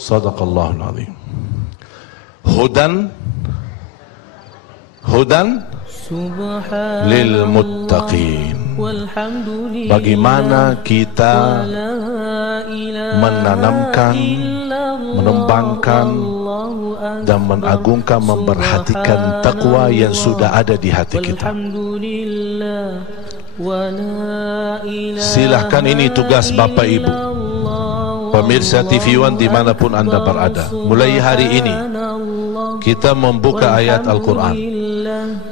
Sadaqallahul azim. Hudan lil muttaqin. Bagaimana kita menanamkan, menembangkan dan mengagungkan, memperhatikan takwa yang sudah ada di hati kita. Silahkan, ini tugas Bapak Ibu, pemirsa TV One dimanapun anda berada. Mulai hari ini kita membuka ayat Al-Quran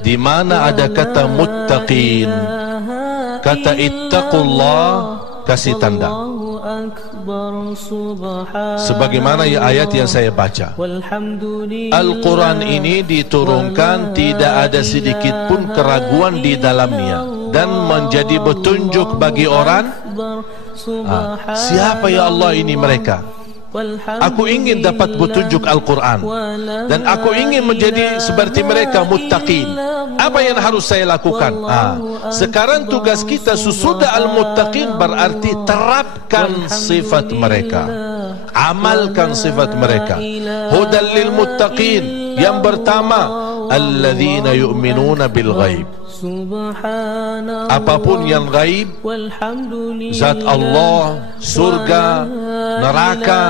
di mana ada kata muttaqin, kata ittaqullah, kasih tanda. Sebagaimana ayat yang saya baca, Al-Quran ini diturunkan tidak ada sedikit pun keraguan di dalamnya dan menjadi petunjuk bagi orang. Siapa ya Allah ini mereka? Aku ingin dapat petunjuk Al-Quran dan aku ingin menjadi seperti mereka, muttaqin. Apa yang harus saya lakukan? Sekarang tugas kita sesudah al-muttaqin berarti terapkan sifat mereka, amalkan sifat mereka. Hudan lil muttaqin. Yang pertama, alladzina yu'minuna bil ghaib. Apapun yang gaib, zat Allah, surga, neraka,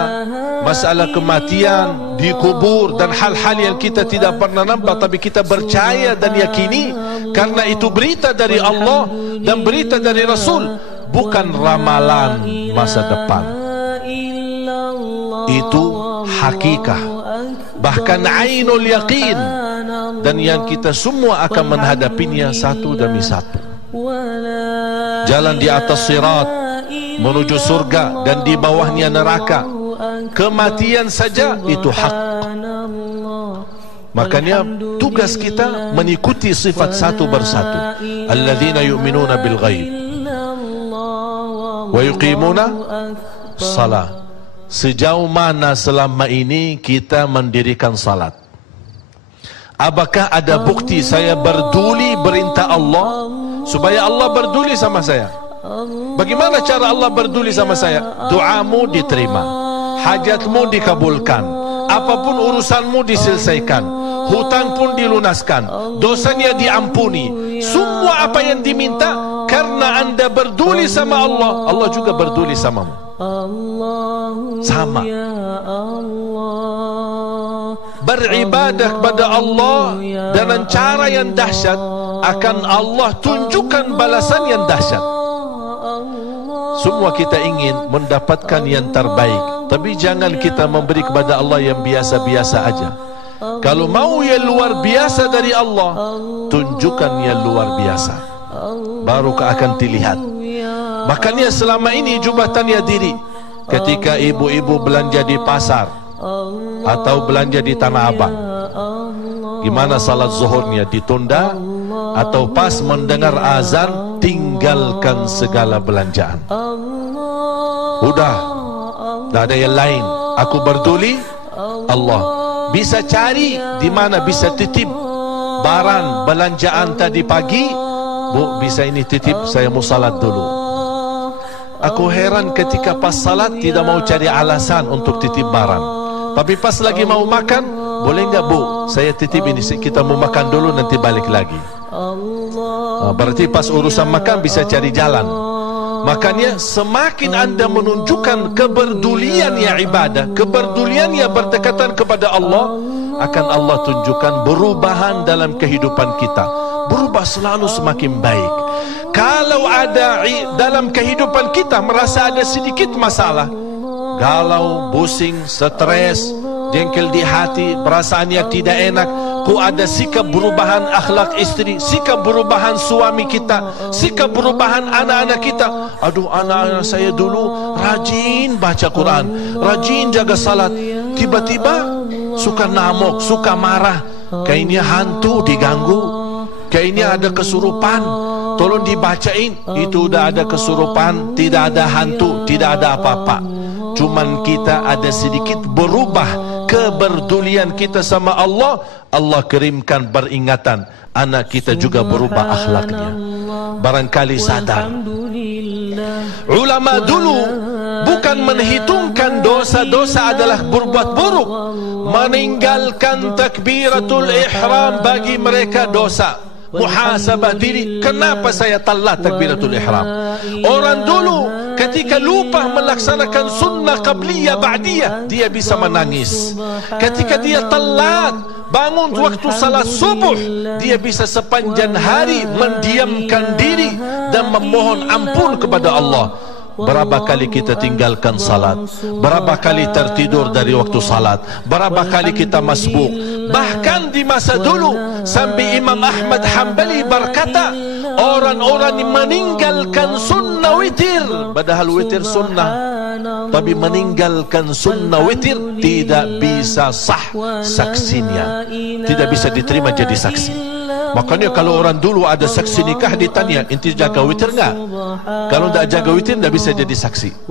masalah kematian, dikubur dan hal-hal yang kita tidak pernah nampak tapi kita percaya dan yakini karena itu berita dari Allah dan berita dari Rasul, bukan ramalan masa depan. Itu hakikat, bahkan ainul yaqin, dan yang kita semua akan menghadapinya satu demi satu. Jalan di atas sirat menuju surga dan di bawahnya neraka, kematian saja itu hak. Makanya tugas kita mengikuti sifat satu persatu. Alladzina yu'minuna bil ghaib wa yuqimuna salat. Sejauh mana selama ini kita mendirikan salat? Apakah ada bukti saya berduli perintah Allah supaya Allah berduli sama saya? Bagaimana cara Allah berduli sama saya? Doamu diterima, hajatmu dikabulkan, apapun urusanmu diselesaikan, hutang pun dilunaskan, dosanya diampuni. Semua apa yang diminta karena anda berduli sama Allah, Allah juga berduli samamu. Sama. Beribadah kepada Allah dengan cara yang dahsyat, akan Allah tunjukkan balasan yang dahsyat. Semua kita ingin mendapatkan yang terbaik, tapi jangan kita memberi kepada Allah yang biasa-biasa aja. Kalau mau yang luar biasa dari Allah, tunjukkan yang luar biasa, baru akan dilihat. Makanya selama ini jubatannya diri, ketika ibu-ibu belanja di pasar atau belanja di Tanah Abang, gimana salat zuhurnya ditunda atau pas mendengar azan tinggalkan segala belanjaan. Udah, tak ada yang lain. Aku berduli Allah. Bisa cari di mana bisa titip barang belanjaan tadi pagi, Bu, bisa ini titip, saya mau salat dulu. Aku heran ketika pas salat tidak mau cari alasan untuk titip barang, tapi pas lagi mau makan, boleh nggak Bu, saya titip ini, kita mau makan dulu nanti balik lagi. Berarti pas urusan makan bisa cari jalan. Makanya semakin anda menunjukkan keberdulian ya ibadah, keberdulian ya berdekatan kepada Allah, akan Allah tunjukkan perubahan dalam kehidupan kita, berubah selalu semakin baik. Kalau ada dalam kehidupan kita merasa ada sedikit masalah, galau, pusing, stres, jengkel di hati, perasaan yang tidak enak, ku ada sikap perubahan akhlak istri, sikap perubahan suami kita, sikap perubahan anak-anak kita. Aduh, anak-anak saya dulu rajin baca Quran, rajin jaga salat, tiba-tiba suka ngamuk, suka marah, kayaknya hantu diganggu, kayaknya ada kesurupan. Tolong dibacain, itu udah ada kesurupan, tidak ada hantu, tidak ada apa-apa. Cuman kita ada sedikit berubah keberdulian kita sama Allah, Allah kirimkan peringatan, anak kita juga berubah akhlaknya. Barangkali sadar. Ulama dulu bukan menghitungkan dosa-dosa adalah berbuat buruk. Meninggalkan takbiratul ihram bagi mereka dosa. Muhasabah diri, kenapa saya telat takbiratul ihram? Orang dulu ketika lupa melaksanakan sunnah qabliyah ba'diyah, dia bisa menangis. Ketika dia telat bangun waktu salat subuh, dia bisa sepanjang hari mendiamkan diri dan memohon ampun kepada Allah. Berapa kali kita tinggalkan salat, berapa kali tertidur dari waktu salat, berapa kali kita masbuk. Bahkan di masa dulu sampai Imam Ahmad Hanbali berkata, orang-orang yang meninggalkan sunnah witir, padahal witir sunnah, tapi meninggalkan sunnah witir tidak bisa sah saksinya, tidak bisa diterima jadi saksi. Makanya kalau orang dulu ada saksi nikah ditanya, inti jaga witir enggak? Kalau tidak jaga witir tidak bisa jadi saksi.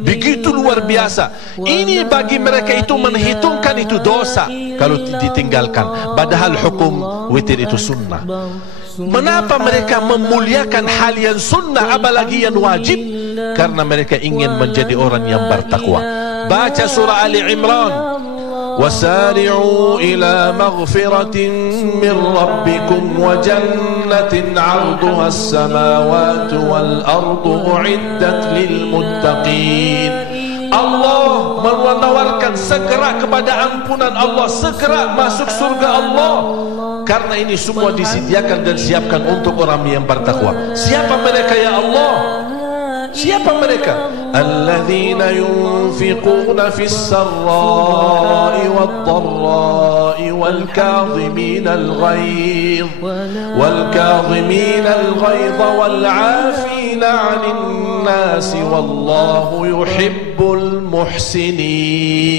Begitu luar biasa. Ini bagi mereka itu menghitungkan itu dosa kalau ditinggalkan, padahal hukum witir itu sunnah. Mengapa mereka memuliakan hal yang sunnah apalagi yang wajib? Karena mereka ingin menjadi orang yang bertakwa. Baca surah Ali Imran, وسارعوا إلى مغفرة من ربكم وجنة عرضها السماوات والأرض أعدت للمتقين. Allah menawarkan segera kepada ampunan Allah, segera masuk surga Allah, karena ini semua disediakan dan siapkan untuk orang yang bertakwa. Siapa mereka ya Allah? Siapa mereka? Alladzina yunfiquna fis sarra'i wad dharra'i wal kadhimina al ghaidh wal 'afina 'anil nasi wallahu yuhibbul muhsinin.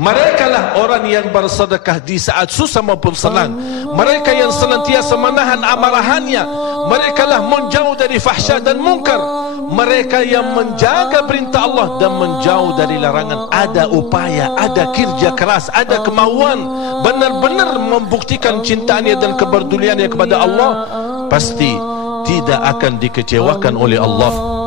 Mereka lah orang yang bersedekah di saat susah maupun senang. Mereka yang senantiasa menahan amarahannya. Mereka lah menjauh dari fahsya dan munkar. Mereka yang menjaga perintah Allah dan menjauh dari larangan. Ada upaya, ada kerja keras, ada kemauan, benar-benar membuktikan cintaannya dan kepeduliannya kepada Allah, pasti tidak akan dikecewakan oleh Allah.